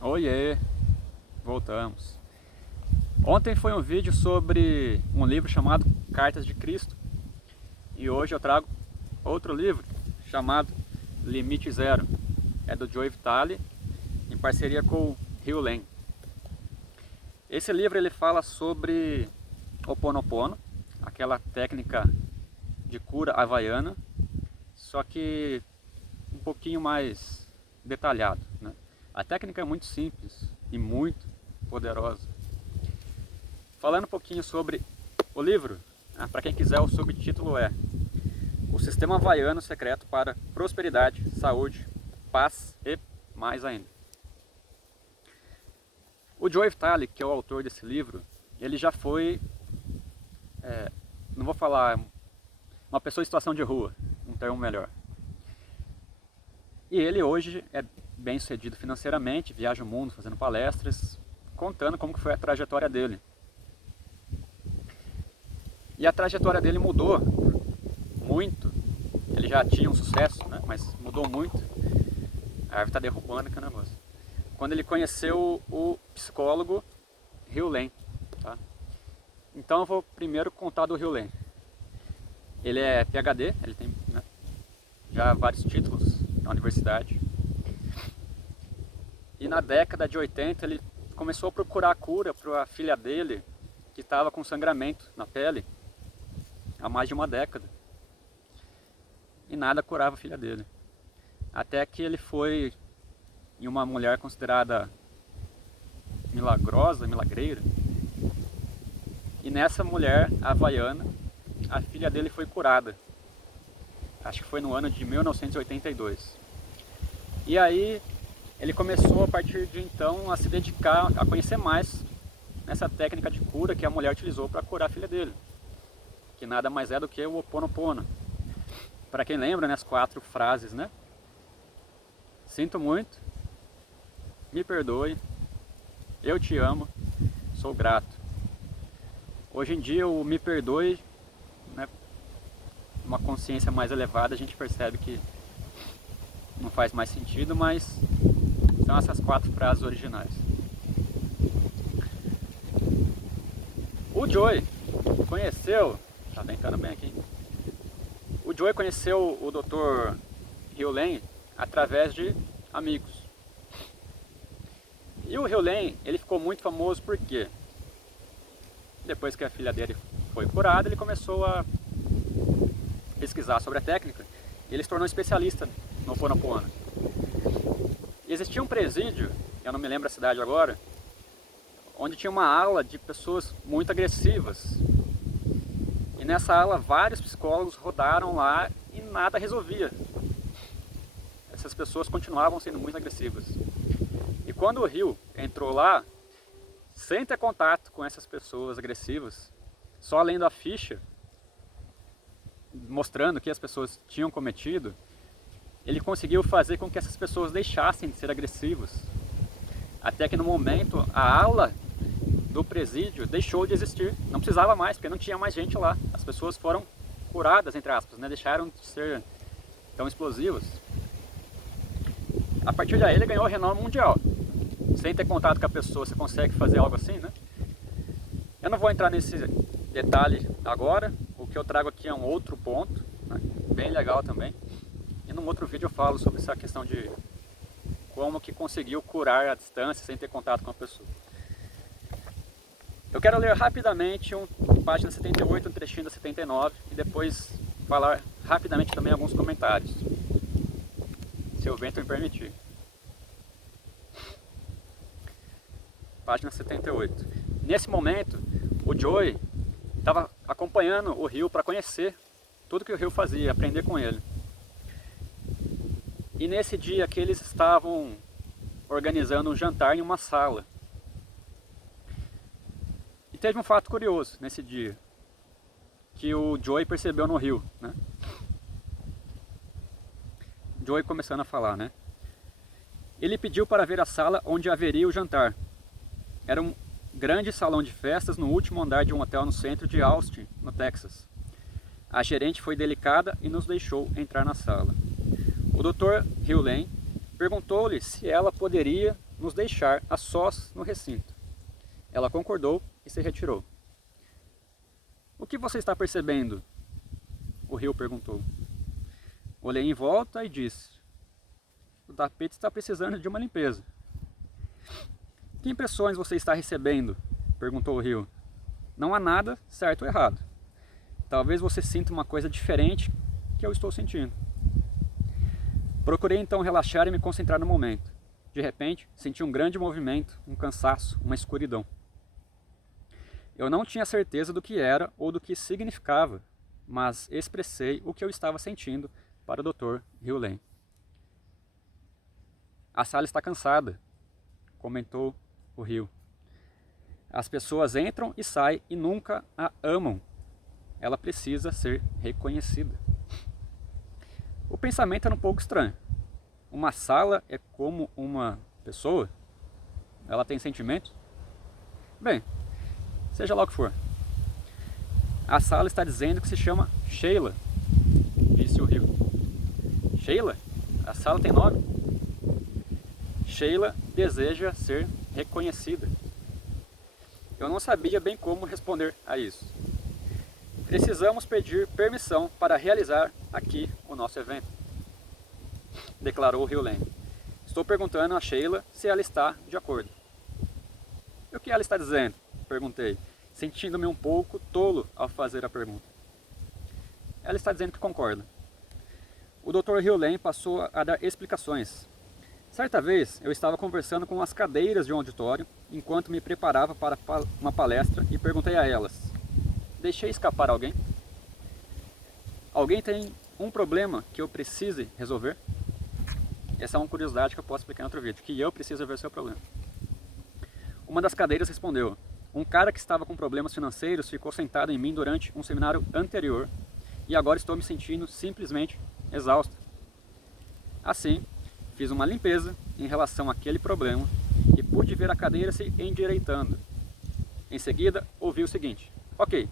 Oiê, voltamos. Ontem foi um vídeo sobre um livro chamado Cartas de Cristo e hoje eu trago outro livro chamado Limite Zero. É do Joe Vitale em parceria com o Hugh Lane. Esse livro ele fala sobre Ho'oponopono, aquela técnica de cura havaiana, só que um pouquinho mais detalhado, né? A técnica é muito simples e muito poderosa. Falando um pouquinho sobre o livro, para quem quiser, o subtítulo é O Sistema Havaiano Secreto para Prosperidade, Saúde, Paz e mais ainda. O Joe Vitale, que é o autor desse livro, ele já foi, não vou falar uma pessoa em situação de rua, um termo melhor. E ele hoje é bem sucedido financeiramente, viaja o mundo fazendo palestras, contando como que foi a trajetória dele. E a trajetória dele mudou muito. Ele já tinha um sucesso, né? Mas mudou muito. A árvore está derrubando aqui o negócio. Quando ele conheceu o psicólogo Hugh Lane. Tá? Então eu vou primeiro contar do Hugh Lane. Ele é PhD, ele tem, né, já vários títulos na universidade. E na década de 80 ele começou a procurar a cura para a filha dele, que estava com sangramento na pele há mais de uma década. E nada curava a filha dele. Até que ele foi em uma mulher considerada milagrosa, milagreira. E nessa mulher havaiana, a filha dele foi curada. Acho que foi no ano de 1982. E aí ele começou a partir de então a se dedicar a conhecer mais nessa técnica de cura que a mulher utilizou para curar a filha dele, que nada mais é do que o Ho'oponopono. Para quem lembra, né, as 4 frases, né? Sinto muito, me perdoe, eu te amo, sou grato. Hoje em dia o me perdoe, né, uma consciência mais elevada, a gente percebe que não faz mais sentido, mas são essas 4 frases originais. O Joe conheceu, tá ventando bem aqui. O Joe conheceu o Dr. Hugh Lane através de amigos. E o Hugh Lane, ele ficou muito famoso porque depois que a filha dele foi curada, ele começou a pesquisar sobre a técnica e ele se tornou especialista no Ho'oponopono. E existia um presídio, eu não me lembro a cidade agora, onde tinha uma ala de pessoas muito agressivas. E nessa ala vários psicólogos rodaram lá e nada resolvia. Essas pessoas continuavam sendo muito agressivas. E quando o Hugh entrou lá, sem ter contato com essas pessoas agressivas, só lendo a ficha, mostrando o que as pessoas tinham cometido, ele conseguiu fazer com que essas pessoas deixassem de ser agressivas. Até que no momento a ala do presídio deixou de existir, não precisava mais, porque não tinha mais gente lá. As pessoas foram curadas, entre aspas, né? Deixaram de ser tão explosivas. A partir daí ele ganhou renome mundial. Sem ter contato com a pessoa, você consegue fazer algo assim, né? Eu não vou entrar nesse detalhe agora. O que eu trago aqui é um outro ponto, né? Bem legal também. E num outro vídeo eu falo sobre essa questão de como que conseguiu curar à distância sem ter contato com a pessoa. Eu quero ler rapidamente página 78, um trechinho da 79 e depois falar rapidamente também alguns comentários, se o vento me permitir. Página 78. Nesse momento, o Joe estava acompanhando o Hugh para conhecer tudo que o Hugh fazia, aprender com ele. E nesse dia que eles estavam organizando um jantar em uma sala. E teve um fato curioso nesse dia, que o Joe percebeu no Hugh, né? Joe começando a falar, né? Ele pediu para ver a sala onde haveria o jantar. Era um grande salão de festas no último andar de um hotel no centro de Austin, no Texas. A gerente foi delicada e nos deixou entrar na sala. O Dr. Hugh Lane perguntou-lhe se ela poderia nos deixar a sós no recinto. Ela concordou e se retirou. O que você está percebendo? O rio perguntou. Olhei em volta e disse: o tapete está precisando de uma limpeza. Que impressões você está recebendo? Perguntou o rio. Não há nada certo ou errado. Talvez você sinta uma coisa diferente que eu estou sentindo. Procurei então relaxar e me concentrar no momento. De repente, senti um grande movimento, um cansaço, uma escuridão. Eu não tinha certeza do que era ou do que significava, mas expressei o que eu estava sentindo para o Dr. Hugh. A sala está cansada, comentou o rio. As pessoas entram e saem e nunca a amam. Ela precisa ser reconhecida. O pensamento era um pouco estranho. Uma sala é como uma pessoa? Ela tem sentimentos? Bem, seja lá o que for. A sala está dizendo que se chama Sheila, disse o rio. Sheila? A sala tem nome? Sheila deseja ser reconhecida. Eu não sabia bem como responder a isso. Precisamos pedir permissão para realizar aqui o nosso evento, declarou Hugh Lane. Estou perguntando a Sheila se ela está de acordo. E o que ela está dizendo? Perguntei, sentindo-me um pouco tolo ao fazer a pergunta. Ela está dizendo que concorda. O Dr. Hugh Lane passou a dar explicações. Certa vez, eu estava conversando com as cadeiras de um auditório, enquanto me preparava para uma palestra, e perguntei a elas: deixei escapar alguém? Alguém tem um problema que eu precise resolver? Essa é uma curiosidade que eu posso explicar em outro vídeo, que eu preciso resolver seu problema. Uma das cadeiras respondeu: um cara que estava com problemas financeiros ficou sentado em mim durante um seminário anterior e agora estou me sentindo simplesmente exausto. Assim, fiz uma limpeza em relação àquele problema e pude ver a cadeira se endireitando. Em seguida, ouvi o seguinte: ok,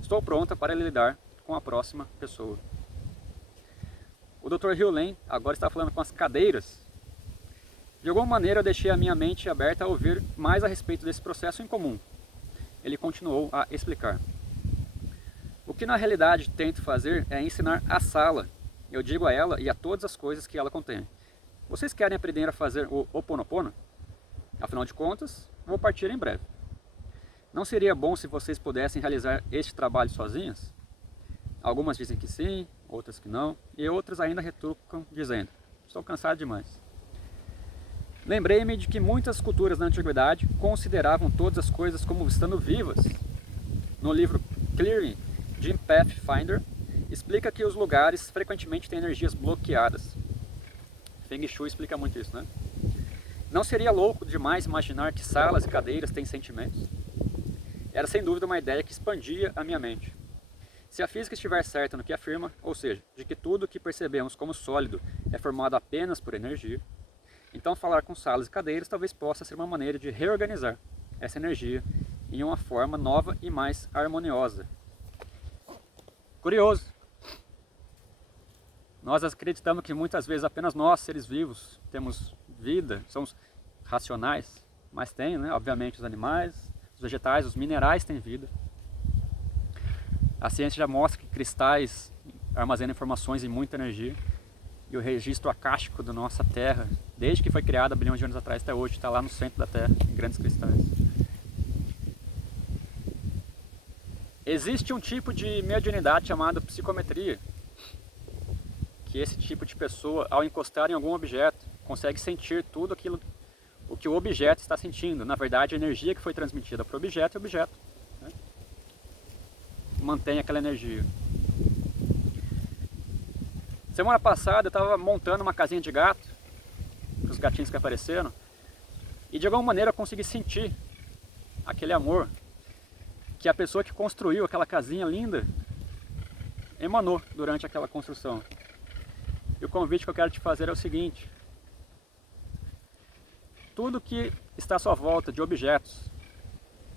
estou pronta para lidar com a próxima pessoa. O Dr. Hugh Lane agora está falando com as cadeiras. De alguma maneira eu deixei a minha mente aberta a ouvir mais a respeito desse processo em comum. Ele continuou a explicar. O que na realidade tento fazer é ensinar a sala. Eu digo a ela e a todas as coisas que ela contém: vocês querem aprender a fazer o Ho'oponopono? Afinal de contas, vou partir em breve. Não seria bom se vocês pudessem realizar este trabalho sozinhas? Algumas dizem que sim, outras que não, e outras ainda retrucam dizendo: estou cansado demais. Lembrei-me de que muitas culturas na antiguidade consideravam todas as coisas como estando vivas. No livro Clearing, Jim Pathfinder explica que os lugares frequentemente têm energias bloqueadas. Feng Shui explica muito isso, né? Não seria louco demais imaginar que salas e cadeiras têm sentimentos? Era sem dúvida uma ideia que expandia a minha mente. Se a física estiver certa no que afirma, ou seja, de que tudo o que percebemos como sólido é formado apenas por energia, então falar com salas e cadeiras talvez possa ser uma maneira de reorganizar essa energia em uma forma nova e mais harmoniosa. Curioso! Nós acreditamos que muitas vezes apenas nós, seres vivos, temos vida, somos racionais, mas tem, né? Obviamente, os animais, os vegetais, os minerais têm vida. A ciência já mostra que cristais armazenam informações em muita energia, e o registro acástico da nossa Terra, desde que foi criada bilhões de anos atrás até hoje, está lá no centro da Terra, em grandes cristais. Existe um tipo de mediunidade chamado psicometria, que esse tipo de pessoa, ao encostar em algum objeto, consegue sentir tudo aquilo o que o objeto está sentindo. Na verdade, a energia que foi transmitida para o objeto, né, mantém aquela energia. Semana passada eu estava montando uma casinha de gato, os gatinhos que apareceram, e de alguma maneira eu consegui sentir aquele amor que a pessoa que construiu aquela casinha linda emanou durante aquela construção. E o convite que eu quero te fazer é o seguinte: tudo que está à sua volta de objetos,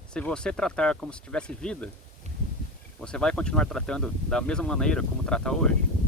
se você tratar como se tivesse vida, você vai continuar tratando da mesma maneira como trata hoje?